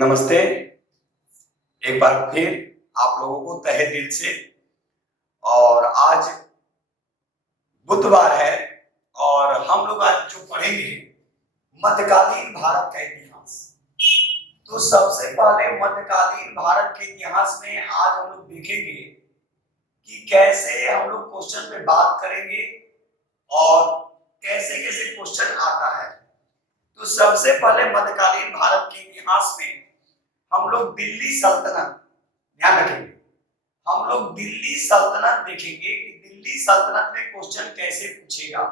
नमस्ते। एक बार फिर आप लोगों को तहे दिल से। और आज बुधवार है और हम लोग आज जो पढ़ेंगे मध्यकालीन भारत का इतिहास। तो सबसे पहले मध्यकालीन भारत के इतिहास में आज हम लोग देखेंगे कि कैसे हम लोग क्वेश्चन पे बात करेंगे और कैसे कैसे क्वेश्चन आता है। तो सबसे पहले मध्यकालीन भारत के इतिहास में हम लोग दिल्ली सल्तनत, ध्यान रखेंगे, हम लोग दिल्ली सल्तनत देखेंगे कि दिल्ली सल्तनत में क्वेश्चन कैसे पूछेगा।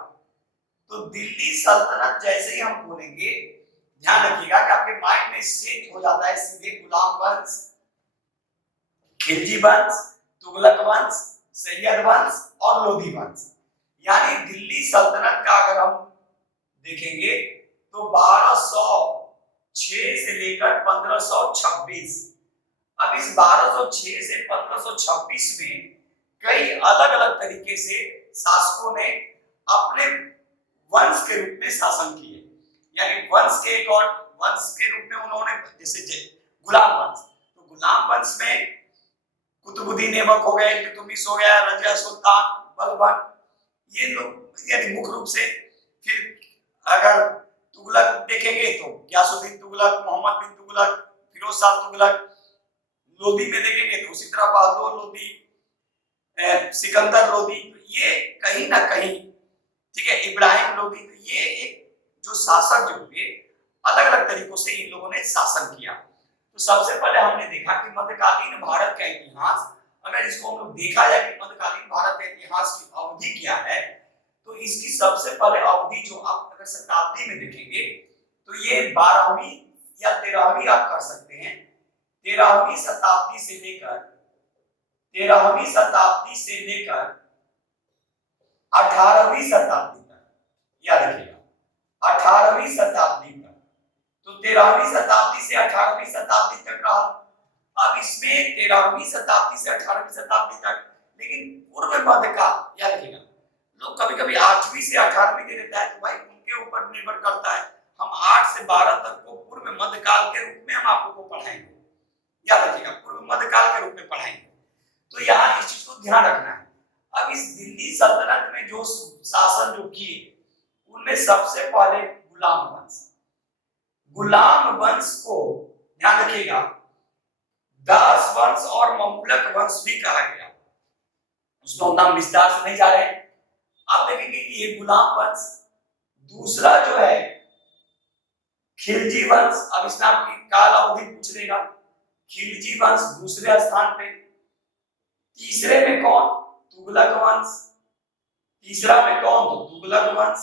तो दिल्ली सल्तनत जैसे ही हम बोलेंगे, ध्यान रखिएगा कि आपके माइंड में सेट हो जाता है सीधे गुलाम वंश, खिलजी वंश, तुगलक वंश, सैयद वंश और लोधी वंश। यानी दिल्ली सल्तनत का अगर हम देखेंगे तो 1206 से लेकर 1526। अब इस 1206 से 1526 में कई अलग अलग तरीके से शासकों ने अपने वंश के रूप में शासन किए। यानी वंश के एक और वंश के रूप में उन्होंने, जैसे गुलाम वंश, तो गुलाम वंश में कुतुबुद्दीन ऐबक हो गए, इल्तुतमिश हो गया, रजिया सुल्तान, बलबन, ये लोग यानी मुख्य रूप से। फिर अगर तुगलक देखेंगे तो गयासुद्दीन तुगलक, मोहम्मद बिन तुगलक, फिरोज शाह तुगलक। लोधी में देखेंगे तो उसी तरह बहादुर लोधी, सिकंदर लोधी। तो ये कहीं ना कहीं, ठीक है, इब्राहिम लोधी। तो ये एक जो शासक जो हुए, अलग अलग तरीकों से इन लोगों ने शासन किया। तो सबसे पहले हमने देखा कि मध्यकालीन भारत का इतिहास, अगर इसको हम लोग देखा जाए कि मध्यकालीन भारत के इतिहास की अवधि क्या है, तो इसकी सबसे पहले अवधि जो आप अगर शताब्दी में देखेंगे तो ये 12वीं या 13वीं आप कर सकते हैं। 13वीं शताब्दी से लेकर 18वीं शताब्दी तक, याद रखिएगा 18वीं शताब्दी तक। तो 13वीं शताब्दी से 18वीं शताब्दी तक रहा। अब इसमें 13वीं शताब्दी से 18वीं शताब्दी तक, लेकिन पूर्व मध्यकाल, याद रखिएगा, लोग कभी कभी 8वीं से 18वीं दे देता है, तो भाई उनके ऊपर निर्भर करता है। हम 8 से 12 तक को पूर्व मध्यकाल के रूप में हम आप लोगों को पढ़ाएंगे, याद रखिएगा, पूर्व मध्यकाल के रूप में पढ़ाएंगे। तो यहाँ इस चीज को ध्यान रखना है। अब इस दिल्ली सल्तनत में जो शासन जो किए, उनमें सबसे पहले गुलाम वंश को, ध्यान रखिएगा, दास वंश और ममलूक वंश भी कहा गया। उसको नाम विस्तार से नहीं जा रहे हैं। आप देखेंगे कि ये गुलाम वंश, दूसरा जो है खिलजी वंश। अब इसमें आपकी काल अवधि पूछ लेगा। खिलजी वंश दूसरे स्थान पे। तीसरे में कौन? तुगलक वंश। तीसरा में कौन? तो तुगलक वंश।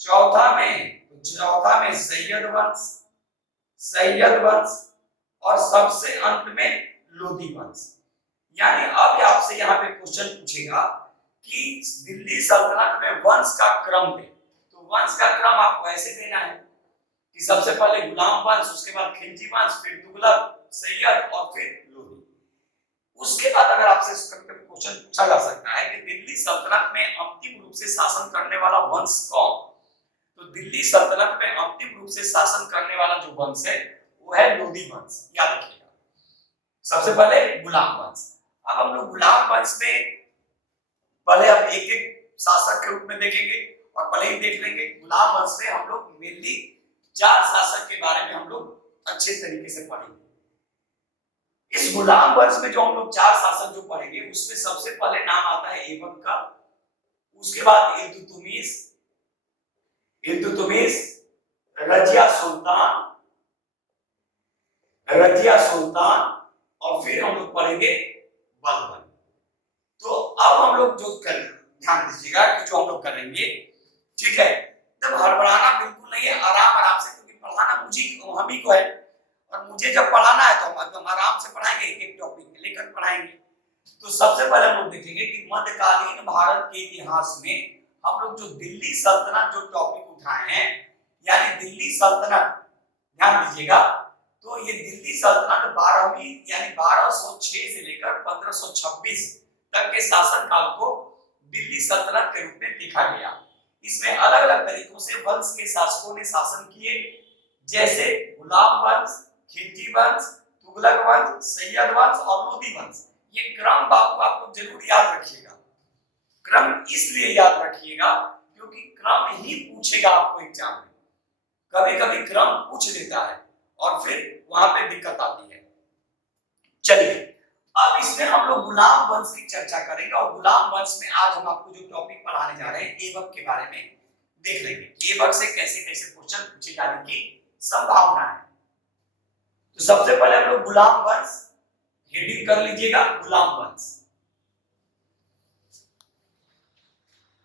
चौथा में सैयद वंश और सबसे अंत में लोधी वंश। यानी अब आपसे यहाँ पे क्वेश्चन पूछेगा कि दिल्ली सल्तनत में वंश का क्रम दे। तो वंश का क्रम आपको ऐसे देना है कि सबसे पहले गुलाम वंश, उसके बाद खिलजी वंश, फिर तुगलक, सैयद और फिर लोधी। उसके बाद अगर आपसे क्वेश्चन पूछा जा सकता है कि दिल्ली सल्तनत में अंतिम रूप से शासन करने वाला वंश कौन? तो दिल्ली सल्तनत में अंतिम रूप से शासन करने वाला जो वंश है वो है लोधी वंश, याद रखिएगा। सबसे पहले गुलाम वंश। अब हम लोग गुलाम वंश में पहले हम एक एक शासक के रूप में देखेंगे और पहले ही देख लेंगे गुलाम वंश में हम लोग मेनली 4 शासक के बारे में हम लोग अच्छे तरीके से पढ़ेंगे। इस गुलाम वंश में जो हम लोग 4 शासक जो पढ़ेंगे, उसमें सबसे पहले नाम आता है ऐबक का। उसके बाद इल्तुतमिश, रजिया सुल्तान और फिर हम लोग पढ़ेंगे बलबन। तो अब हम लोग जो ध्यान दीजिएगा कि जो हम लोग करेंगे, ठीक है, तब हड़बड़ाना बिल्कुल नहीं है, आराम आराम से, क्योंकि पढ़ाना हम ही को है और मुझे जब पढ़ाना है तो हम आराम से पढ़ाएंगे, एक टॉपिक लेकर पढ़ाएंगे। तो सबसे पहले हम लोग देखेंगे कि मध्यकालीन भारत के इतिहास में हम लोग जो दिल्ली सल्तनत जो टॉपिक उठाए हैं, यानी दिल्ली सल्तनत, ध्यान दीजिएगा, तो ये दिल्ली सल्तनत 12वीं यानी 1206 से लेकर 1526 तक के शासन काल को दिल्ली सल्तनत के रूप में देखा गया। इसमें अलग अलग तरीकों से वंश के शासकों ने शासन किए, जैसे गुलाम वंश, खिलजी वंश, तुगलक वंश, सैयद वंश और लोधी वंश। ये क्रम बाबू आप लोग जरूर याद रखिएगा। क्रम इसलिए याद रखिएगा क्योंकि क्रम ही पूछेगा आपको एग्जाम में। कभी कभी क्रम पूछ लेता है और फिर वहां पे दिक्कत आती है। चलिए अब इसमें हम लोग गुलाम वंश की चर्चा करेंगे और गुलाम वंश में आज हम आपको जो टॉपिक पढ़ाने जा रहे हैं ऐबक के बारे में देख लेंगे। ऐबक से कैसे कैसे क्वेश्चन पूछे जाने की संभावना है। तो सबसे पहले हम लोग गुलाम वंश हेडिंग कर लीजिएगा, गुलाम वंश।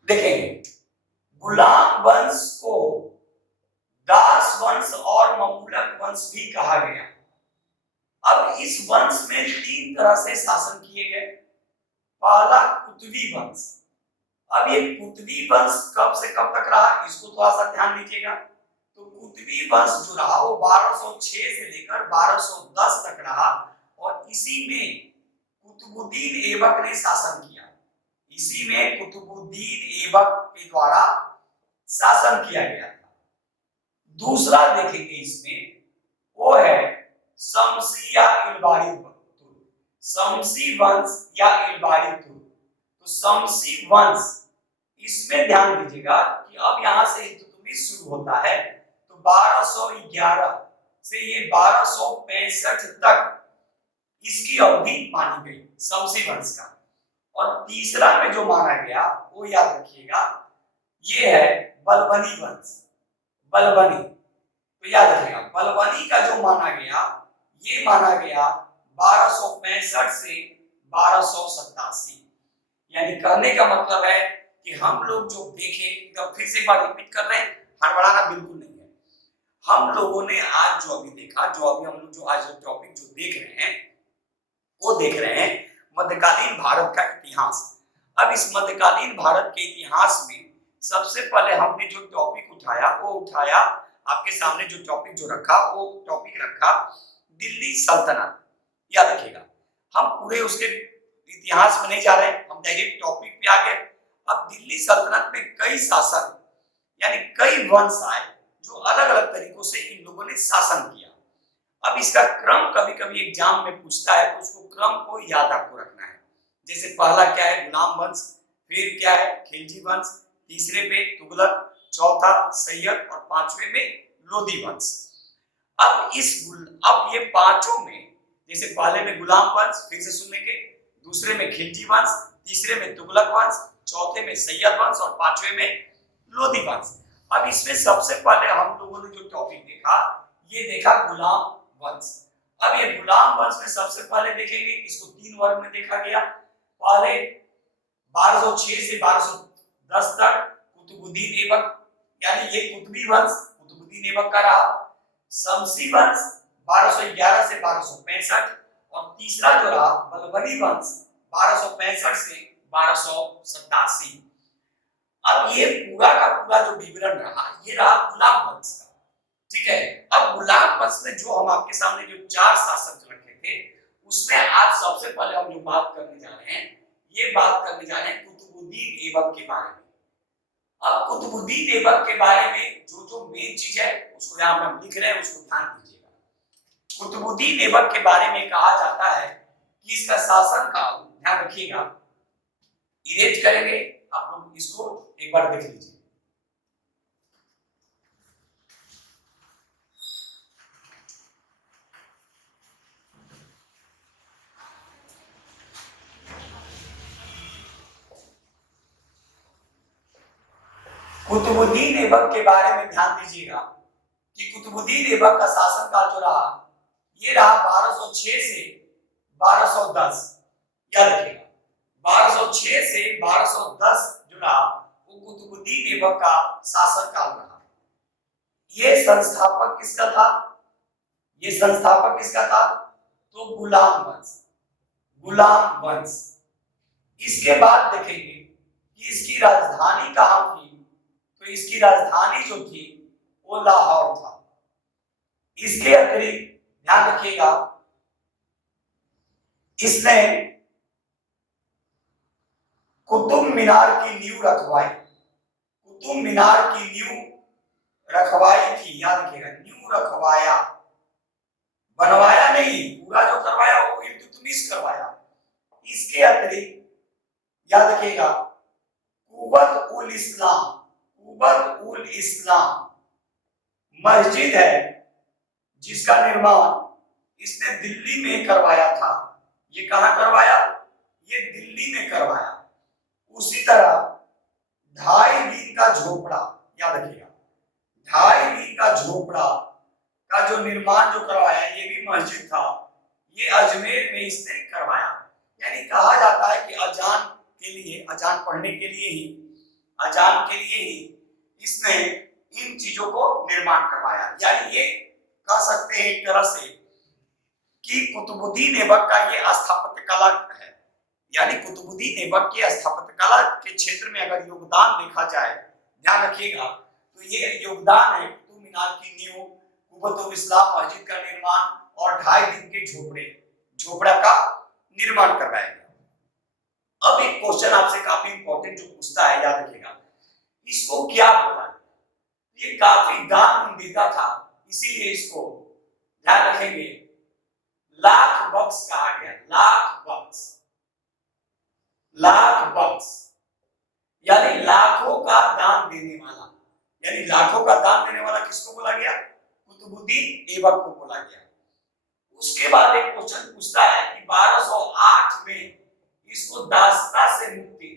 देखेंगे गुलाम वंश को दास वंश और ममूलक वंश भी कहा गया। अब इस वंश में 3 तरह से शासन किए गए। पहला कुतुबी वंश। अब ये कुतुबी वंश कब से कब तक रहा, इसको थोड़ा सा ध्यान दीजिएगा। तो कुतुबी वंश जो रहा वो 1206 से लेकर 1210 तक रहा और इसी में कुतुबुद्दीन ऐबक ने शासन किया। इसी में कुतुबुद्दीन ऐबक के द्वारा शासन किया गया था। दूसरा देखेंगे इसमें वो है शमसी या इल्बारी तुर्क, शमसी वंश या इल्बारी तुर्क। तो शमसी वंश इसमें ध्यान दीजिएगा कि अब यहां से इल्तुतमिश शुरू होता है तो 1211 से ये 1265 तक इसकी अवधि मानी गई शमसी वंश का। और तीसरा में जो माना गया वो याद रखिएगा ये है बलबनी वंश, बलबनी। तो याद रखिएगा बलबनी का जो माना गया ये माना गया 1265 से 1287। यानी कहने का मतलब है कि हम लोग जो देखें, जब फिर से एक बार रिपीट कर रहे हैं, हड़बड़ाना बिल्कुल नहीं है। हम लोगों ने आज जो अभी देखा, जो अभी हम लोग जो आज टॉपिक जो देख रहे हैं वो देख रहे हैं मध्यकालीन भारत का इतिहास। अब इस मध्यकालीन भारत के इतिहास में सबसे पहले हमने जो टॉपिक उठाया वो उठाया, आपके सामने जो टॉपिक जो रखा वो टॉपिक रखा दिल्ली सल्तनत। याद रखिएगा हम पूरे उसके इतिहास में नहीं जा रहे हैं, हम डायरेक्ट टॉपिक पे आ गए। अब दिल्ली सल्तनत में कई शासक यानी कई वंश आए जो अलग अलग तरीकों से इन लोगों ने शासन किया। अब इसका क्रम कभी कभी एग्जाम में पूछता है तो उसको क्रम को याद आपको रखना है। जैसे पहला क्या है गुलाम वंश, फिर क्या है खिलजी वंश, तीसरे पे तुगलक, चौथा सैयद और पांचवे में लोधी वंश। अब ये पांचों में जैसे पहले में गुलाम वंश, फिर से सुनेंगे, दूसरे में खिलजी वंश, तीसरे में तुगलक वंश, चौथे में सैयद वंश और पांचवे में लोधी वंश। अब इसमें सबसे पहले हम लोगों ने जो टॉपिक देखा ये देखा गुलाम वंश। अब ये गुलाम वंश में सबसे पहले देखेंगे इसको 3 वर्ग में देखा गया। पहले 1206 से 1210 तक कुतुबुद्दीन ऐबक यानी ये कुतुबी वंश कुतुबुद्दीन ऐबक का रहा। शमसी वंश 1211 से 1265 और तीसरा जो रहा बलबनी वंश 1265 से 1287। अब ये पूरा का पूरा जो विवरण रहा ये रहा गुलाम वंश का। ठीक है, अब गुलाम वंश में जो हम आपके सामने जो 4 शासक रखे थे उसमें आज सबसे पहले हम जो बात करने जा रहे हैं ये बात करने जा रहे हैं कुतुबुद्दीन ऐबक के बारे में। अब कुतुबुद्दीन ऐबक के बारे में जो जो मेन चीज है उसको यहाँ पर हम लिख रहे हैं, उसको ध्यान दीजिएगा। कुतुबुद्दीन ऐबक के बारे में कहा जाता है कि इसका शासन काल, ध्यान रखिएगा, इरेज करेंगे आप लोग, इसको एक बार देख लीजिए। कुतुबुद्दीन ऐबक के बारे में ध्यान दीजिएगा कि कुतुबुद्दीन ऐबक का शासन काल जो रहा ये रहा 1206 से 1210। याद रखिएगा 1206 से 1210 जो रहा वो कुतुबुद्दीन ऐबक का शासन काल रहा। ये संस्थापक किसका था? ये संस्थापक किसका था? तो गुलाम वंश, गुलाम वंश। इसके बाद देखेंगे कि इसकी राजधानी कहां थी। तो इसकी राजधानी जो थी वो लाहौर था। इसके अतिरिक्त ध्यान रखिएगा इसने कुतुब मीनार की नींव रखवाई, कुतुब मीनार की नींव रखवाई थी। याद रखिएगा नींव रखवाया, पूरा जो करवाया वो इल्तुतमिश करवाया। इसके अतिरिक्त याद रखिएगा कुवत उल इस्लाम मस्जिद है जिसका निर्माण इसने दिल्ली में करवाया था। ये कहां करवाया? ये दिल्ली में करवाया। उसी तरह 2.5 दिन का झोपड़ा, याद रखिएगा 2.5 दिन का झोपड़ा का जो निर्माण जो करवाया ये भी मस्जिद था, ये अजमेर में इसने करवाया। यानी कहा जाता है कि अजान पढ़ने के लिए ही इसने इन चीजों को निर्माण करवाया। यानी ये कह सकते हैं एक तरह से कि कुतुबुद्दीन ऐबक का ये स्थापत्य कला है। यानी कुतुबुद्दीन ऐबक की स्थापत्य कला के क्षेत्र में अगर योगदान देखा जाए, ध्यान रखिएगा, तो ये योगदान है कुतुब मीनार की नींव, कुवत उल इस्लाम मस्जिद का निर्माण और 2.5 दिन के झोपड़ा का निर्माण करवाया गया। अब एक क्वेश्चन आपसे काफी इंपॉर्टेंट जो पूछता है, याद रखिएगा, इसको क्या बोला? ये काफी दान उम्मीदा था, इसीलिए इसको ध्यान रखेंगे लाख बक्स कहा गया। लाख बक्स यानी लाखों का दान देने वाला। यानी लाखों का दान देने वाला किसको बोला गया? कुतुबुद्दीन ऐबक को बोला गया। उसके बाद एक क्वेश्चन पूछता है कि 1208 में इसको दास्ता से मुक्ति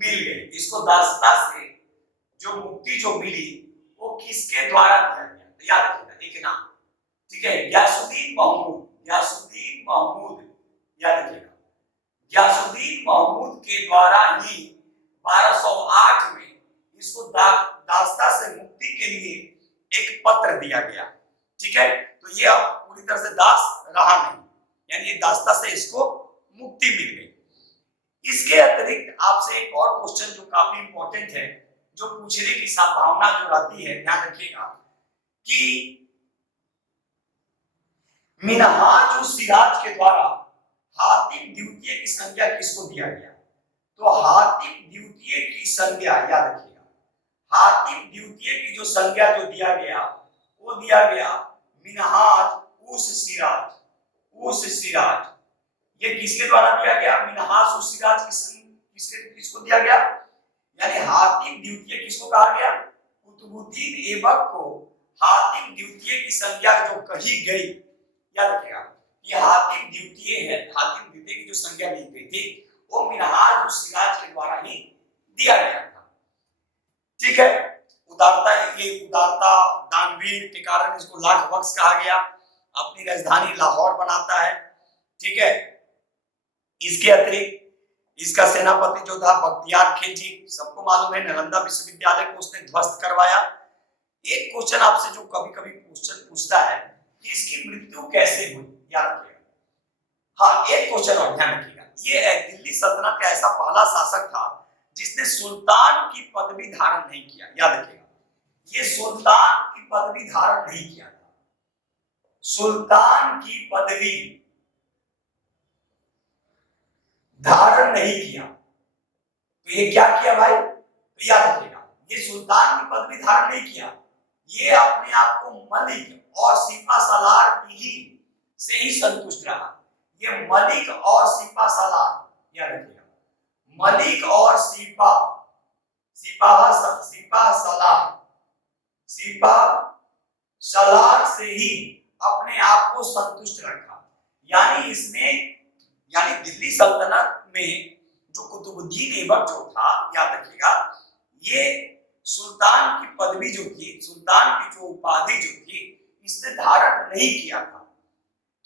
मिल गई। इसको दास्ता से जो मुक्ति जो मिली वो किसके द्वारा दिया गया? तो याद रखिएगा एक नाम, ठीक है, गयासुद्दीन महमूद। याद रखिएगा गयासुद्दीन महमूद के द्वारा ही 1208 में इसको दास्ता से मुक्ति के लिए एक पत्र दिया गया। ठीक है, तो ये अब पूरी तरह से दास रहा नहीं, यानी ये दास्ता से इसको मुक्ति मिल गई। इसके अतिरिक्त आपसे एक और क्वेश्चन जो काफी इंपॉर्टेंट है, जो पूछने की संभावना जो रहती है, ध्यान रखिएगा कि मिनहाज उस सिराज के द्वारा हातिम द्वितीय की संज्ञा किसको दिया गया? तो हातिम द्वितीय की संज्ञा, याद रखिएगा, हातिम द्वितीय की जो संज्ञा जो दिया गया वो दिया गया मिनहाज उस सिराज। ये किसके द्वारा दिया गया? मिनहाज उस सिराज किसको दिया गया? यानी हातिम द्वितीय किसको कहा गया? कुतुबुद्दीन ऐबक को हातिम द्वितीय की संज्ञा जो कही गई, याद रखिएगा ये हातिम द्वितीय है। हातिम द्वितीय की जो संज्ञा दी गई थी वो मिनहाज उस सिराज के द्वारा ही दिया गया था। ठीक है, उदारता दानवीर के कारण इसको लाख बख्श कहा गया। अपनी राजधानी लाहौर बनाता है। ठीक है, इसके अतिरिक्त इसका सेनापति जो था बख्तियार खिलजी, सबको मालूम है नालंदा विश्वविद्यालय को उसने ध्वस्त करवाया। एक क्वेश्चन आपसे जो कभी-कभी क्वेश्चन पूछता है कि इसकी मृत्यु कैसे हुई, याद रखिएगा। हाँ, एक क्वेश्चन और ध्यान रखिएगा, ये दिल्ली सल्तनत का ऐसा पहला शासक था जिसने सुल्तान की पदवी धारण नहीं किया। याद रखिएगा, ये सुल्तान की पदवी धारण नहीं किया था। सुल्तान की पदवी धारण नहीं किया, तो ये क्या किया भाई? तो याद रखिएगा, ये सुल्तान की पदवी धारण नहीं किया, ये अपने आप को मलिक और सिपा सालार की ही से ही संतुष्ट रहा। ये मलिक और सिपा सालार, याद रखिएगा, मलिक और सिपा सालार से ही अपने आप को संतुष्ट रखा। यानी दिल्ली सल्तनत में जो कुतुबुद्दीन ऐबक जो था, याद रखिएगा, ये सुल्तान की पदवी जो थी, सुल्तान की जो उपाधि जो थी, इसने धारण नहीं किया था।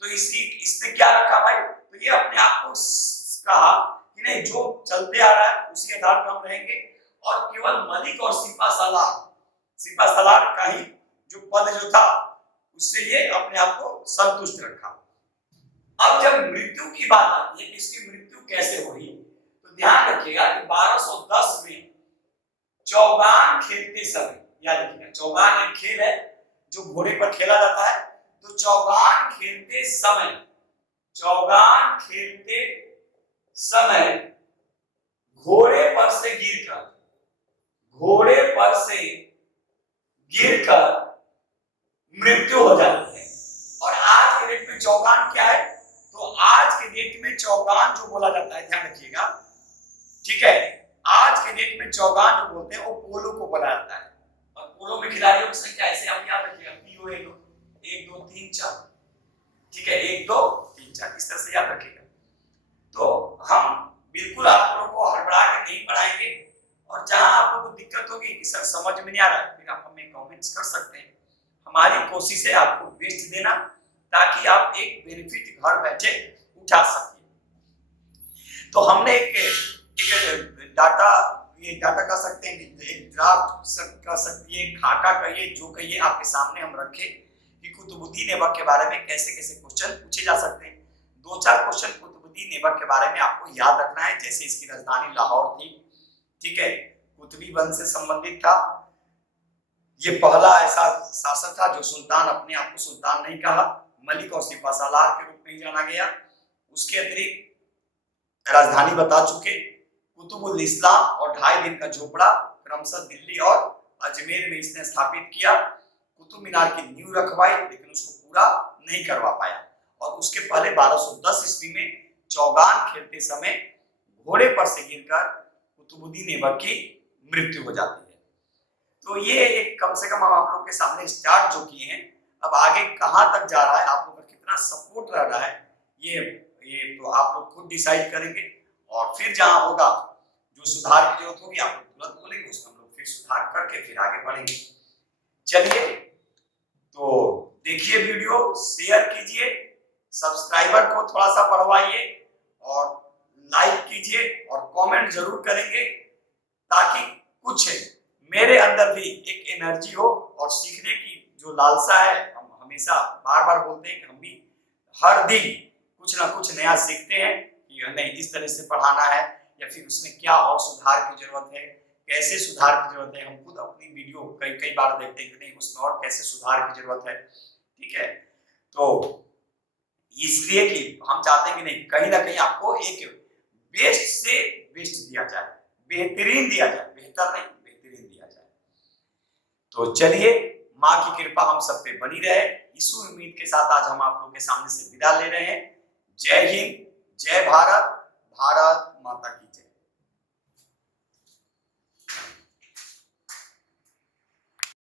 तो इसने क्या रखा भाई? तो ये अपने आप को कहा कि नहीं, जो चलते आ रहा है उसी आधार पर हम रहेंगे और केवल मलिक और सिपा सालार का ही जो पद जो था उससे ये अपने आप को संतुष्ट रखा। अब जब मृत्यु की बात आती है, इसकी मृत्यु कैसे हुई, तो ध्यान रखिएगा कि 1210 में चौगान खेलते समय, याद रखिएगा, चौगान एक खेल है जो घोड़े पर खेला जाता है। तो चौगान खेलते समय घोड़े पर से गिरकर मृत्यु हो जाती है। और आज के डेट में चौगान क्या है? तो आज के डेट में चौगान जो बोला जाता है, ध्यान रखिएगा, ठीक है, आज के डेट में चौगान जो बोलते हैं वो पोलो को बोला जाता है। और पोलो में खिलाड़ियों की संख्या ऐसे आप याद रखिएगा, PO 1 2 3 4, ठीक है, 1 2 3 4, इस तरह से याद रखिएगा। तो हम बिल्कुल आप लोगों को हड़बड़ा के नहीं पढ़ाएंगे, और जहां आप लोगों को दिक्कत होगी कि सर समझ में नहीं आ रहा है, फिर आप हमें कमेंट्स कर सकते हैं। हमारी कोशिश है आपको बेस्ट देना, ताकि आप एक बेनिफिट घर बैठे उठा सकें। तो हमने एक डाटा, ये डाटा कह सकते हैं, एक ड्राफ्ट कह सकते हैं, खाका कहिए, जो कहिए, आपके सामने हम रखे कि कुतुबुद्दीन ऐबक के बारे में कैसे कैसे क्वेश्चन पूछे जा सकते हैं। 2-4 क्वेश्चन कुतुबुद्दीन ऐबक के बारे में आपको याद रखना है। जैसे इसकी राजधानी लाहौर थी, ठीक है, कुतुबी वंश से संबंधित था, ये पहला ऐसा शासक था जो सुल्तान अपने आप को सुल्तान नहीं कहा, मलिक और सिपह सालार के रूप में जाना गया। उसके अतिरिक्त राजधानी बता चुके, कुतुबुल इस्लाम और 2.5 दिन का झोपड़ा क्रमशः दिल्ली और अजमेर में इसने स्थापित किया। कुतुब मीनार की नींव रखवाई, लेकिन उसको पूरा नहीं करवा पाया। और उसके पहले 1210 ईस्वी में चौगान खेलते समय घोड़े पर से गिरकर कुतुबुद्दीन ऐबक की मृत्यु हो जाती है। तो ये एक कम से कम हम आप लोग के सामने स्टार्ट जो किए हैं, अब आगे कहां तक जा रहा है, आप लोग का कितना सपोर्ट रह रहा है, ये तो आप लोग खुद डिसाइड करेंगे। और फिर जहां होगा जो सुधार की जरूरत होगी, आप लोग तुरंत बोलेंगे, उसमें हम लोग फिर सुधार करके फिर आगे बढ़ेंगे। चलिए, तो देखिए वीडियो, शेयर कीजिए, सब्सक्राइबर को थोड़ा सा बढ़वाइए, और लाइक कीजिए, और कमेंट जरूर करेंगे, ताकि कुछ मेरे अंदर भी एक एनर्जी हो और सीखने की जो लालसा है। हम हमेशा बार बार बोलते हैं कि हम भी हर दिन कुछ ना कुछ नया सीखते हैं कि हमें इस तरह से पढ़ाना है, या फिर उसमें क्या और सुधार की जरूरत है, कैसे सुधार की जरूरत है। हम खुद अपनी वीडियो कई बार देखते हैं कि नहीं, उसमें और कैसे सुधार की जरूरत है, ठीक है। तो इसलिए कि हम चाहते हैं कि नहीं, कहीं ना कहीं आपको एक बेस्ट से बेस्ट दिया जाए, बेहतरीन दिया जाए, बेहतर नहीं बेहतरीन दिया जाए। तो चलिए, माँ की कृपा हम सब पे बनी रहे, इस उम्मीद के साथ आज हम आप लोगों के सामने से विदा ले रहे हैं। जय हिंद, जय भारत, भारत माता की।